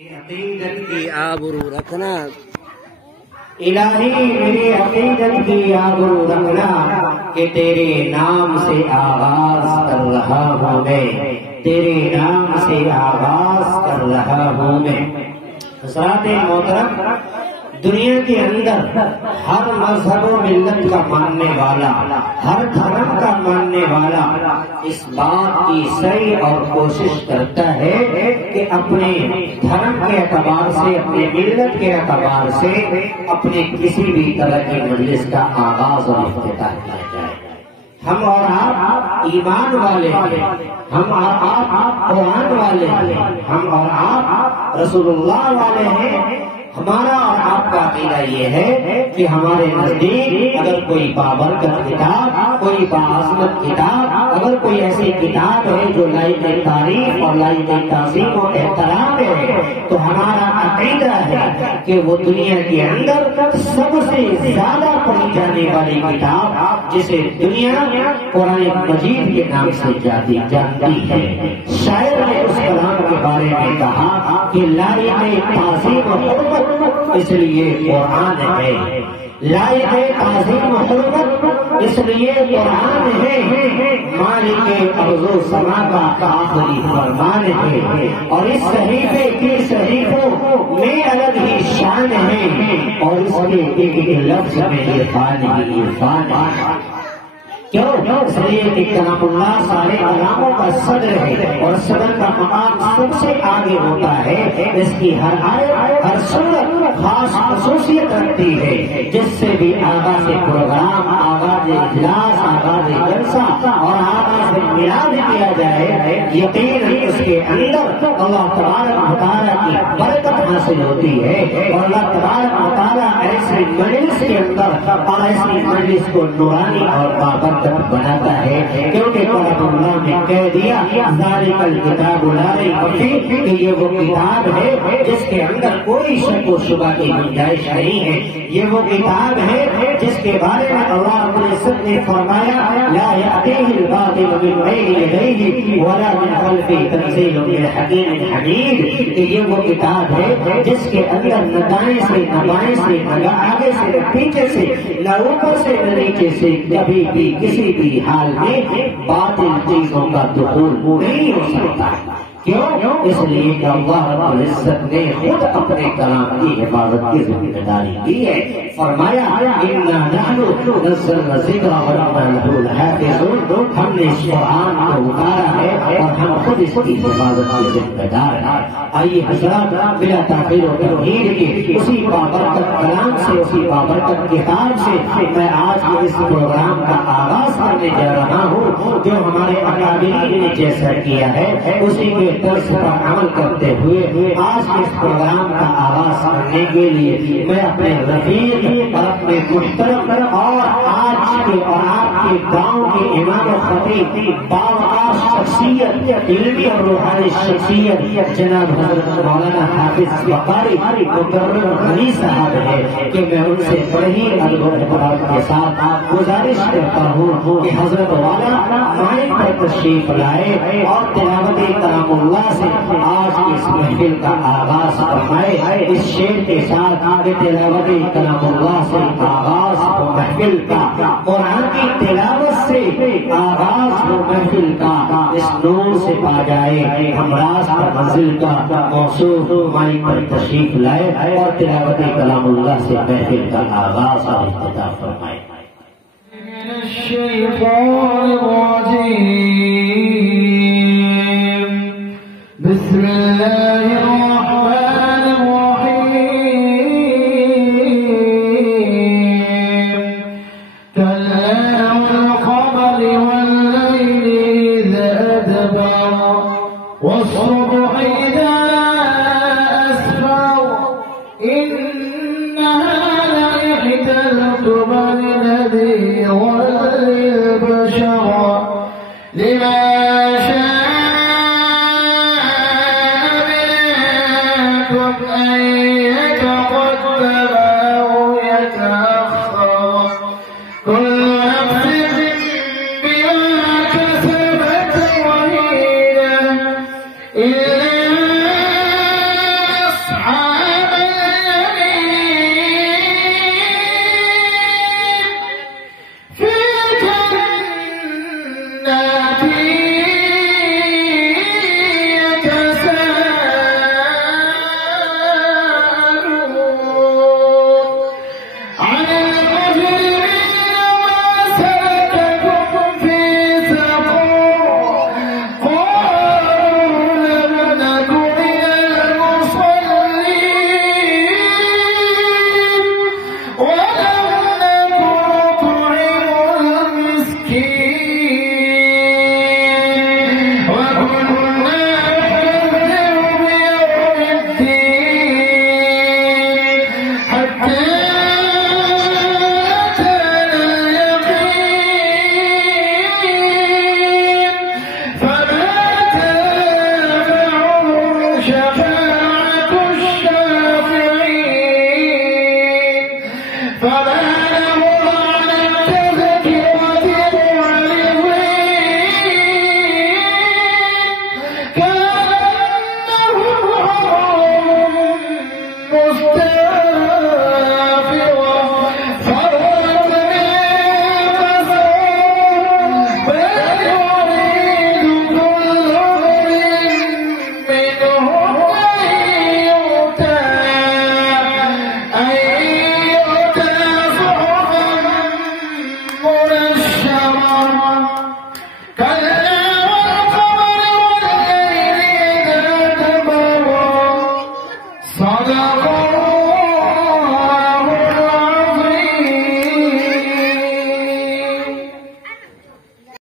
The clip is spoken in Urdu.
عقیدت کی آبرو رکھنا، الہی میری عقیدت کی آبرو رکھنا کہ تیرے نام سے آغاز کر رہا ہوں میں، تیرے نام سے آغاز کر رہا ہوں میں۔ حضرات محترم، دنیا کے اندر ہر مذہب و ملت کا ماننے والا، ہر دھرم کا ماننے والا اس بات کی سعی اور کوشش کرتا ہے کہ اپنے دھرم کے اعتبار سے، اپنے ملت کے اعتبار سے اپنے کسی بھی طرح کی مجلس کا آغاز اور افتتاح کیا جائے۔ ہم اور آپ ایمان والے ہیں، ہم اور آپ قرآن والے ہیں، ہم اور آپ رسول اللہ والے ہیں۔ ہمارا اور آپ کا عقیدہ یہ ہے کہ ہمارے نزدیک اگر کوئی بابرکت کتاب، کوئی باعظمت کتاب، اگر کوئی ایسی کتاب ہے جو لائق تعریف اور لائق تعظیم و احترام ہے، تو ہمارا عقیدہ ہے کہ وہ دنیا کے اندر سب سے زیادہ پڑھی جانے والی کتاب، جسے دنیا قرآن مجید کے نام سے جانتی ہے۔ شاعر نے اس کلام کے بارے میں کہا کہ لائق تعظیم و حرمت اس لیے قرآن ہے، لائق تعظیم و حرمت اس لیے قرآن ہے، مالک ارض و سما کا آخری فرمان ہے، اور اس صحیفے کی صحیفوں میں الگ ہی شان ہے، اور اس کے ایک لفظ میں عرفان ہی عرفان ہے۔ کیوں؟ اس لیے کہ کلام اللہ سارے کلاموں کا صدر ہے، اور صدر کا مقام سب سے آگے ہوتا ہے۔ اس کی ہر آیت، ہر سورت خاص خصوصیت رکھتی ہے، جس سے بھی آغاز پروگرام، آغاز اجلاس، آغاز جلسہ اور آغاز میلاد کیا جائے، یقیناً اس کے اندر اللہ تبارک و تعالیٰ کی برکت حاصل ہوتی ہے، اور اللہ تبارک و تعالیٰ ایسی مجلس کے اندر اور ایسی مجلس کو نورانی اور بابر بناتا ہے، کیونکہ کلام اللہ نے کہہ دیا ذالک الکتاب لا ریب فیہ، کہ یہ وہ کتاب ہے جس کے اندر کوئی شک و شبہ کی گنجائش نہیں ہے، یہ وہ کتاب ہے جس کے بارے میں اللہ رب العزت نے فرمایا لا یأتیہ الباطل من بین یدیہ ولا من خلفہ تنزیل من حکیم حمید، کہ یہ وہ کتاب ہے جس کے اندر نہ دائیں سے نہ بائیں سے نہ آگے سے نہ پیچھے سے نہ اوپر سے نہ نیچے سے کبھی بھی کسی بھی حال میں باطل چیزوں کا دخول نہیں ہو سکتا۔ کیوں؟ اس لیے کہ اللہ رب العزت نے خود اپنے کلام کی حفاظت کی ذمہ داری دی ہے۔ فرمایا انا نحن نزلنا الذکر وانا له لحافظون، ہم نے اس قرآن کو اتارا ہے اور ہم خود اس کی حفاظت کی ذمہ دار ہیں۔ آئیے حضرات، بلا تاخیر و تمہید کے اسی بابرکت کلام سے، اسی بابرکت کتاب سے میں آج کے اس پروگرام کا آغاز کرنے جا رہا ہوں، جو ہمارے اکابرین نے جیسا کیا ہے اسی کے درس پر عمل کرتے ہوئے آج کے اس پروگرام کا آغاز کرنے کے لیے میں اپنے رفیق اور اپنے محترم اور آج کے اور آپ کے گاؤں کے امام و خطیب باوقار شخصیت، علمی اور روحانی شخصیت جناب حضرت مولانا حافظ بخاری مکرم غنی صاحب ہے کہ میں ان سے بڑے ہی ادب و احترام کے ساتھ گزارش کرتا ہوں کہ حضرت والا مائک پر تشریف لائے اور تلاوت کلام اللہ سے آج کی اس محفل کا آغاز فرمائے۔ اس شعر کے ساتھ تلاوت کلام اللہ سے آغاز ہو محفل کا، قرآن کی تلاوت سے آغاز ہو محفل کا، اس نور سے پا جائے ہم راز پر منزل کا موصوف مائک پر تشریف لائے اور تلاوت کلام اللہ سے محفل کا آغاز اور افتتاح فرمائے۔ الشیطان الرجیم، بسم اللہ الرحمن الرحیم، کلا والقمر واللیل اذا ادبر والصبح اذا اسفر، انها لإحدى الكبر نذيرا للبشر لمن شاء منكم أن يتقدم أو يتأخر، كل نفس بما كسبت رهينة إلا شفاعة